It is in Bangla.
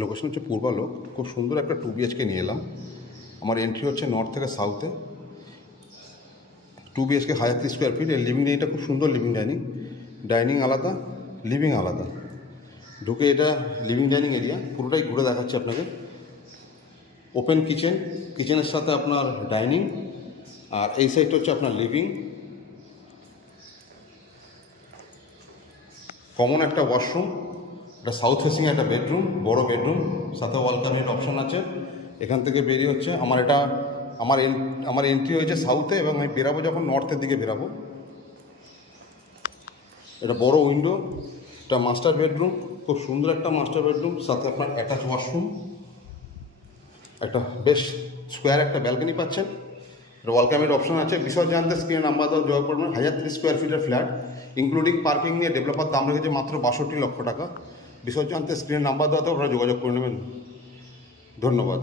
লোকেশন হচ্ছে পূর্বালোক। খুব সুন্দর একটা 2 BHK নিয়ে এলাম। আমার এন্ট্রি হচ্ছে নর্থ থেকে সাউথে। 2 BHK 1030 স্কোয়ার ফিট। এর লিভিং ডাইনিংটা খুব সুন্দর লিভিং ডাইনিং। ডাইনিং আলাদা, লিভিং আলাদা। ঢুকে এটা লিভিং ডাইনিং এরিয়া, পুরোটাই ঘুরে দেখাচ্ছি আপনাকে। ওপেন কিচেন, কিচেনের সাথে আপনার ডাইনিং, আর এই সাইডটা হচ্ছে আপনার লিভিং। কমন একটা ওয়াশরুম, এটা সাউথ ফেসিং একটা বেডরুম, বড় বেডরুম, সাথে ওয়াল ক্যাবিনেট অপশন আছে। এখান থেকে বেরিয়ে হচ্ছে আমার এন্ট্রি হয়েছে সাউথে, এবং আমি বেরাবো যখন নর্থের দিকে বেরাবো। এটা বড় উইন্ডো, এটা মাস্টার বেডরুম, খুব সুন্দর একটা মাস্টার বেডরুম, সাথে আপনার অ্যাটাচ ওয়াশরুম, একটা বেশ স্কোয়ার একটা ব্যালকনি পাচ্ছেন। এটা ওয়াল ক্যাবিনেট অপশন আছে। বিষয় জানতে স্ক্রিনে নাম্বার দেওয়া যোগাযোগ করবেন। 1030 স্কোয়ার ফিটের ফ্ল্যাট, ইনক্লুডিং পার্কিং নিয়ে ডেভেলপার দাম রেখেছে মাত্র 62 লক্ষ টাকা। বিষয় জানতে স্ক্রিনে নাম্বার দেওয়াতে আপনারা যোগাযোগ করে নেবেন। ধন্যবাদ।